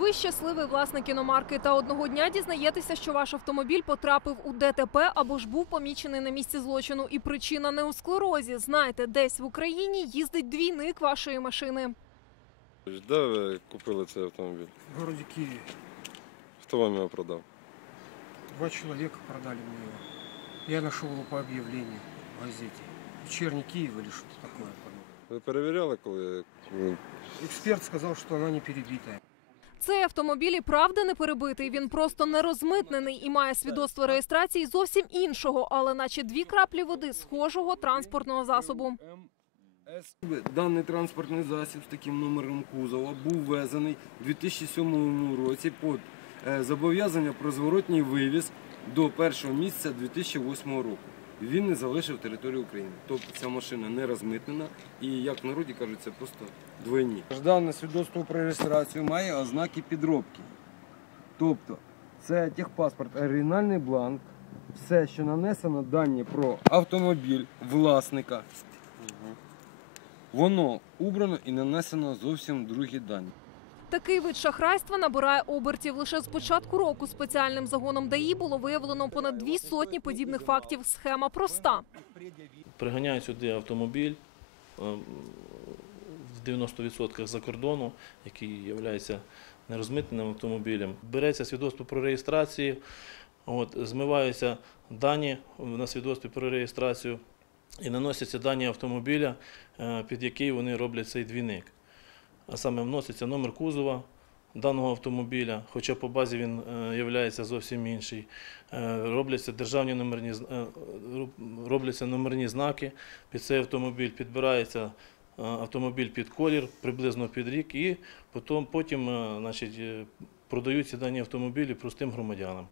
Ви щасливий власник іномарки та одного дня дізнаєтеся, що ваш автомобіль потрапив у ДТП або ж був помічений на місці злочину. І причина не у склерозі. Знаєте, десь в Україні їздить двійник вашої машини. Де ви купили цей автомобіль? В городе Киеве. Хто вам його продав? Два человека продали мне его. Я нашел его по объявлению в газете. Вечерний Киев или что-то такое. подобное. Ви перевіряли, коли ви Эксперт сказал, что она не перебитая. Цей автомобіль і правда не перебитий. Він просто не розмитнений і має свідоцтво реєстрації зовсім іншого, але наче дві краплі води схожого транспортного засобу. Даний транспортний засіб з таким номером кузова був ввезений у 2007 році під е, зобов'язання про зворотній вивіз до першого місяця 2008 року. Він не залишив територію України. Тобто ця машина не розмитнена і, як в народі кажуть, це просто двойні. Дане свідоцтво про реєстрацію має ознаки підробки. Тобто це техпаспорт, оригінальний бланк, все, що нанесено дані про автомобіль власника, Воно убрано і нанесено зовсім другі дані. Такий вид шахрайства набирає обертів. Лише з початку року спеціальним загоном ДАІ було виявлено понад дві сотні подібних фактів. Схема проста. приганяють сюди автомобіль е, в 90% за кордону, який є нерозмитненим автомобілем. Береться свідоцтво про реєстрацію, от, змиваються дані на свідоцтві про реєстрацію і наносяться дані автомобіля, е, під який вони роблять цей двійник. А саме вноситься номер кузова даного автомобіля, хоча по базі він є зовсім інший. Е, Робляться державні номерні е, робляться номерні знаки під цей автомобіль, підбирається е, автомобіль під колір, приблизно під рік, і потім, потім е, значить, е, продаються дані автомобілі простим громадянам.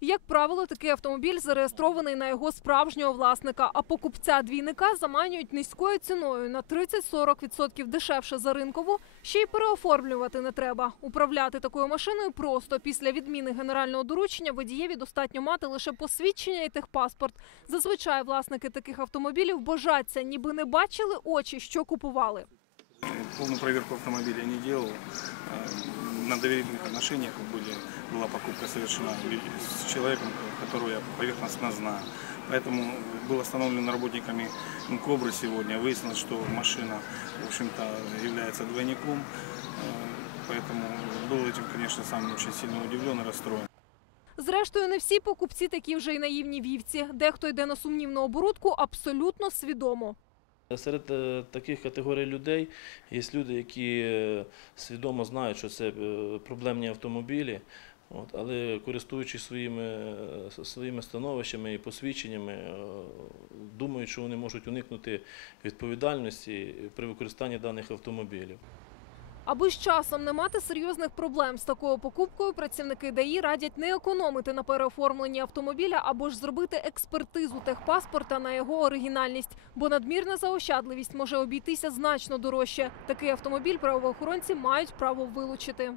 Як правило, такий автомобіль зареєстрований на його справжнього власника, а покупця двійника заманюють низькою ціною на 30-40% дешевше за ринкову. Ще й переоформлювати не треба. Управляти такою машиною просто після відміни генерального доручення водієві достатньо мати лише посвідчення і техпаспорт. Зазвичай власники таких автомобілів божаться, ніби не бачили очі, що купували. полную проверку автомобиля не делал. Э, На доверительных отношениях были, была покупка совершена с человеком, которого я поверхностно знаю. Поэтому был остановлен работниками Кобры сегодня. Выяснилось, что машина, в общем-то, является двойником. Э, Поэтому был этим, конечно, сам очень сильно удивлен и расстроен. Зрештою, не всі покупці такі вже й наївні вівці. Дехто йде на сумнівну оборудку абсолютно свідомо. Серед е, таких категорій людей є люди, які е, свідомо знають, що це е, проблемні автомобілі, але користуючись своїми, своїми становищами і посвідченнями, думають, що вони можуть уникнути відповідальності при використанні даних автомобілів. Аби з часом не мати серйозних проблем з такою покупкою, працівники ДАІ радять не економити на переоформленні автомобіля або ж зробити експертизу техпаспорта на його оригінальність, бо надмірна заощадливість може обійтися значно дорожче. Такий автомобіль правоохоронці мають право вилучити.